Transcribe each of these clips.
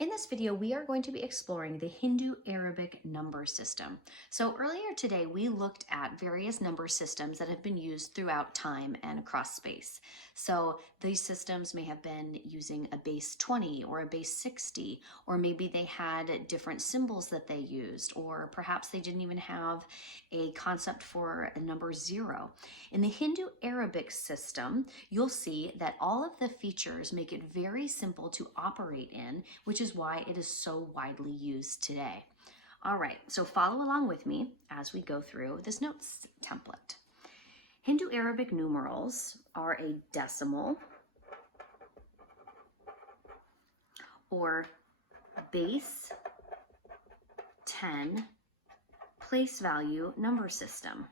In this video, we are going to be exploring the Hindu-Arabic number system. So earlier today, we looked at various number systems that have been used throughout time and across space. So these systems may have been using a base 20 or a base 60, or maybe they had different symbols that they used, or perhaps they didn't even have a concept for a number 0. In the Hindu-Arabic system, you'll see that all of the features make it very simple to operate in, which is why it is so widely used today. All right, so follow along with me as we go through this notes template. Hindu-Arabic numerals are a decimal or base 10 place value number system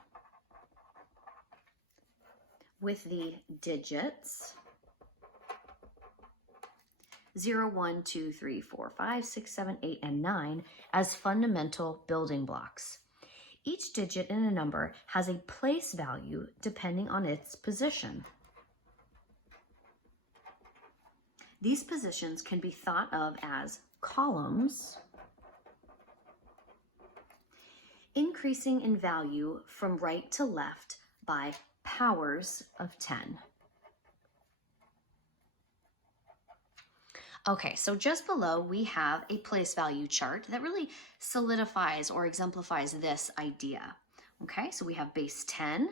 with the digits 0, 1, 2, 3, 4, 5, 6, 7, 8, and 9 as fundamental building blocks. Each digit in a number has a place value depending on its position. These positions can be thought of as columns, increasing in value from right to left by powers of 10. Okay, so just below we have a place value chart that really solidifies or exemplifies this idea. Okay, so we have base 10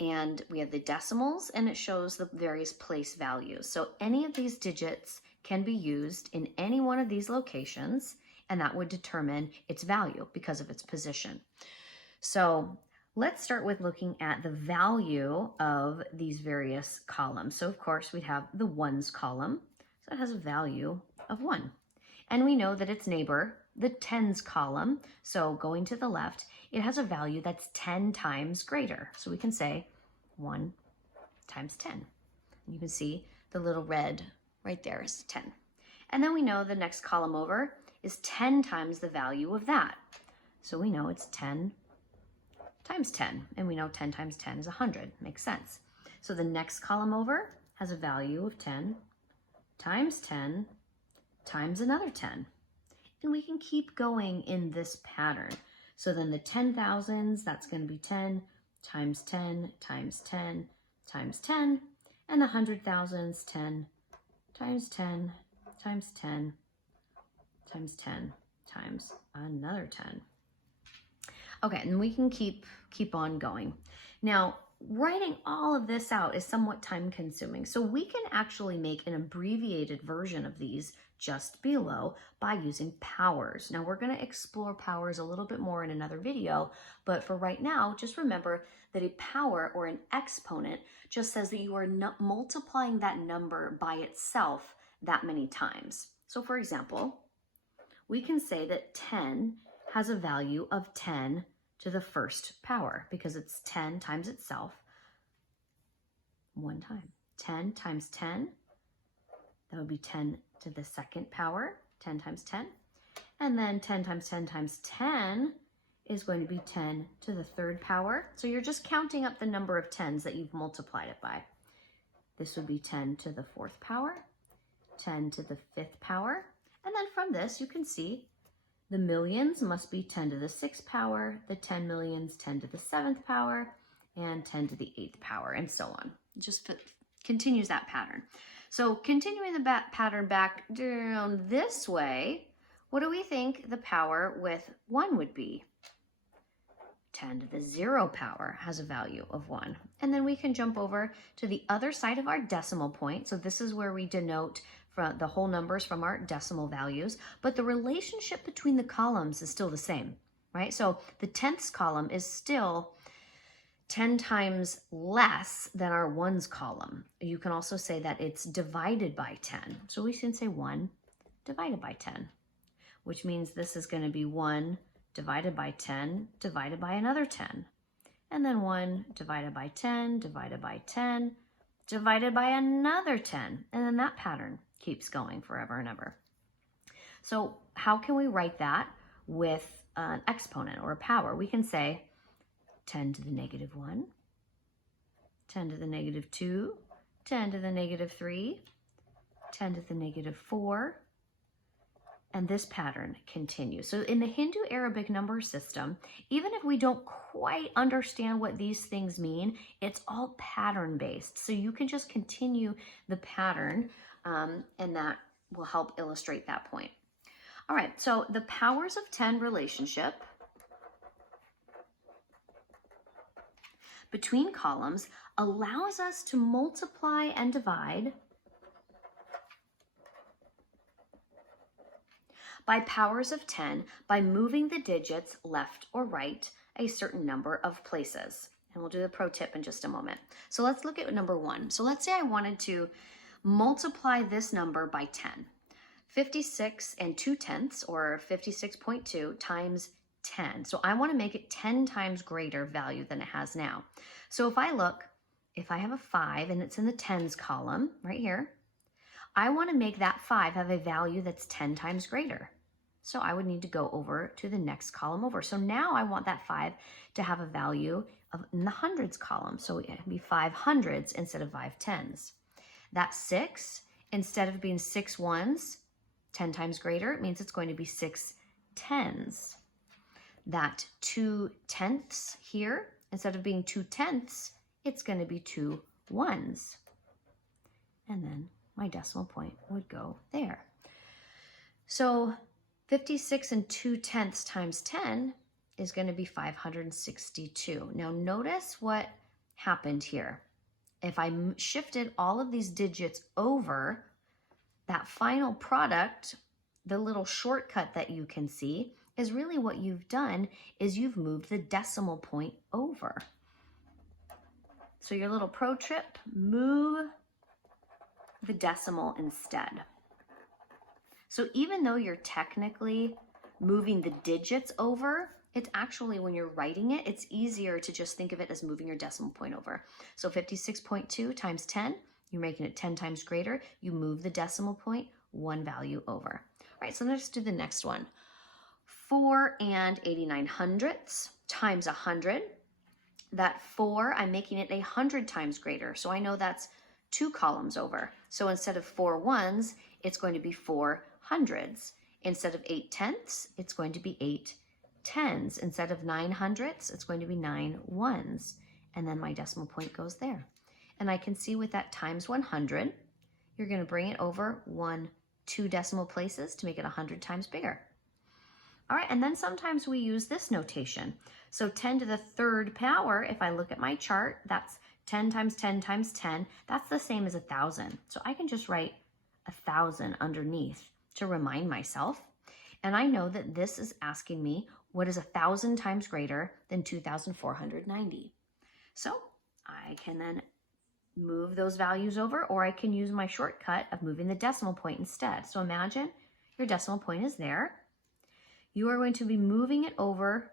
and we have the decimals and it shows the various place values. So any of these digits can be used in any one of these locations and that would determine its value because of its position. So let's start with looking at the value of these various columns. So of course we have the ones column. So it has a value of 1. And we know that its neighbor, the tens column, so going to the left, it has a value that's 10 times greater. So we can say 1 times 10. And you can see the little red right there is 10. And then we know the next column over is 10 times the value of that. So we know it's 10 times 10. And we know 10 times 10 is 100. Makes sense. So the next column over has a value of 10 times 10 times another 10. And we can keep going in this pattern. So then the 10,000s, that's going to be 10 times 10 times 10 times 10. And the 100,000s, 10 times 10 times 10 times 10 times another 10. Okay, and we can keep on going. Now, writing all of this out is somewhat time consuming. So we can actually make an abbreviated version of these just below by using powers. Now we're going to explore powers a little bit more in another video, but for right now, just remember that a power or an exponent just says that you are multiplying that number by itself that many times. So for example, we can say that 10 has a value of 10 to the first power because it's 10 times itself one time. 10 times 10, that would be 10 to the second power, 10 times 10. And then 10 times 10 times 10 is going to be 10 to the third power. So you're just counting up the number of 10s that you've multiplied it by. This would be 10 to the fourth power, 10 to the fifth power. And then from this, you can see the millions must be 10 to the 6th power, the 10 millions 10 to the 7th power, and 10 to the 8th power, and so on. It just continues that pattern. So continuing the pattern back down this way, what do we think the power with 1 would be? 10 to the 0 power has a value of 1. And then we can jump over to the other side of our decimal point. So this is where we denote from the whole numbers from our decimal values, but the relationship between the columns is still the same, right? So the tenths column is still 10 times less than our ones column. You can also say that it's divided by 10. So we can say 1 divided by 10, which means this is going to be 1 divided by 10 divided by another 10. And then 1 divided by 10 divided by 10 divided by another 10. And then that pattern keeps going forever and ever. So how can we write that with an exponent or a power? We can say 10 to the negative 1, 10 to the negative 2, 10 to the negative 3, 10 to the negative 4, and this pattern continues. So in the Hindu Arabic number system, even if we don't quite understand what these things mean, it's all pattern based. So you can just continue the pattern and that will help illustrate that point. All right, so the powers of 10 relationship between columns allows us to multiply and divide by powers of 10 by moving the digits left or right a certain number of places. And we'll do the pro tip in just a moment. So let's look at number 1. So let's say I wanted to multiply this number by 10. 56 and 2/10, or 56.2 times 10. So I want to make it 10 times greater value than it has now. So if I look, if I have a 5 and it's in the tens column right here, I want to make that 5 have a value that's 10 times greater. So I would need to go over to the next column over. So now I want that 5 to have a value of in the hundreds column. So it would be 5 hundreds instead of 5 tens. That 6, instead of being 6 ones, 10 times greater, it means it's going to be 6 tens. That 2/10 here, instead of being 2/10, it's going to be 2 ones. And then my decimal point would go there. So 56 and 2/10 times 10 is going to be 562. Now notice what happened here. If I shifted all of these digits over, that final product, the little shortcut that you can see, is really what you've done is you've moved the decimal point over. So your little pro tip, move the decimal instead. So even though you're technically moving the digits over, it's actually, when you're writing it, it's easier to just think of it as moving your decimal point over. So 56.2 times 10, you're making it 10 times greater. You move the decimal point one value over. All right, so let's do the next one. 4 and 89 hundredths times 100. That 4, I'm making it 100 times greater. So I know that's 2 columns over. So instead of 4 ones, it's going to be 4 hundreds. Instead of 8 tenths, it's going to be 8 tens. Instead of 9 hundredths, it's going to be 9 ones. And then my decimal point goes there. And I can see with that times 100, you're going to bring it over 2 decimal places to make it 100 times bigger. All right, and then sometimes we use this notation. So 10 to the third power, if I look at my chart, that's 10 times 10 times 10. That's the same as 1,000. So I can just write 1,000 underneath to remind myself. And I know that this is asking me what is 1,000 times greater than 2,490. So I can then move those values over, or I can use my shortcut of moving the decimal point instead. So imagine your decimal point is there. You are going to be moving it over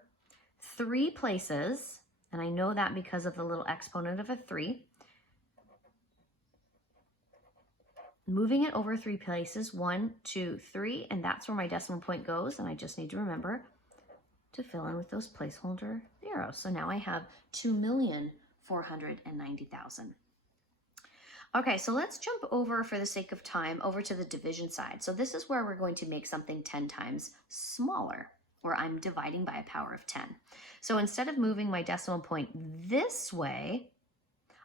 3 places, and I know that because of the little exponent of a 3. Moving it over 3 places, 1, 2, 3, and that's where my decimal point goes, and I just need to remember to fill in with those placeholder zeros. So now I have 2,490,000. Okay, so let's jump over, for the sake of time, over to the division side. So this is where we're going to make something 10 times smaller, or I'm dividing by a power of 10. So instead of moving my decimal point this way,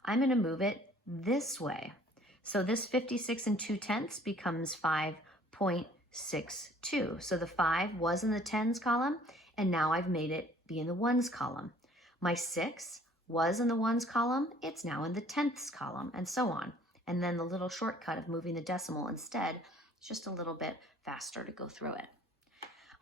I'm going to move it this way. So this 56 and 2/10 becomes 5.62. So the 5 was in the tens column, and now I've made it be in the ones column. My 6 was in the ones column, it's now in the tenths column, and so on. And then the little shortcut of moving the decimal instead, it's just a little bit faster to go through it.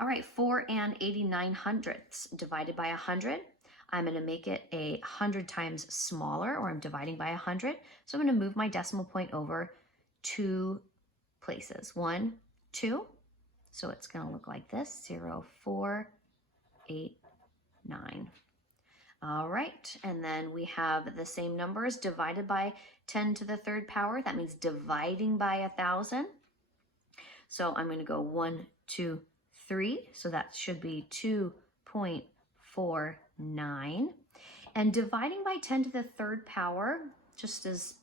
All right, 4 and 89 hundredths divided by 100. I'm going to make it 100 times smaller, or I'm dividing by 100. So I'm going to move my decimal point over 2 places. 1, 2. So it's going to look like this, 0, 4, 8, 9. All right, and then we have the same numbers divided by 10 to the third power. That means dividing by 1,000. So I'm going to go 1, 2, 3. So that should be 2.49. And dividing by 10 to the third power, just as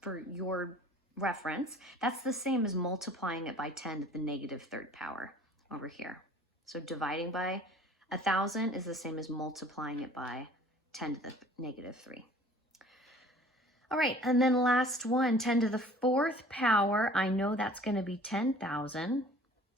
for your reference, that's the same as multiplying it by 10 to the negative third power. over here. So dividing by 1,000 is the same as multiplying it by 10 to the negative 3. All right, and then last one, 10 to the 4th power. I know that's going to be 10,000.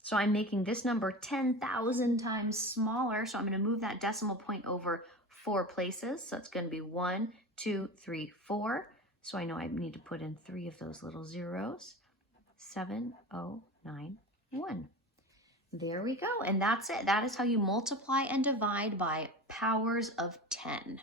So I'm making this number 10,000 times smaller. So I'm going to move that decimal point over 4 places. So it's going to be 1, 2, 3, 4. So I know I need to put in 3 of those little zeros. 7, 0, 9, 1. There we go. And that's it. That is how you multiply and divide by powers of 10.